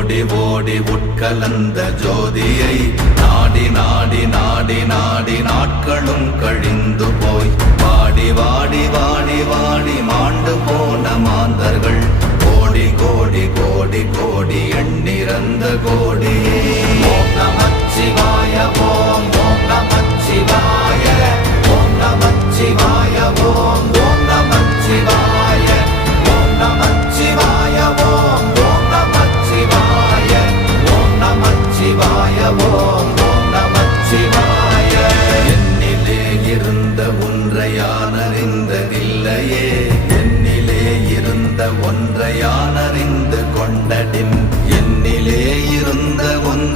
ஓடி ஓடி உட்கலந்த ஜோதியை நாடி நாடி நாடி நாடி நாட்களும் கழிந்து போய் வாடி வாடி வாடி வாடி மாண்டு போன மாந்தர்கள் கோடி கோடி கோடி கோடி எண்ணிறந்த கோடியே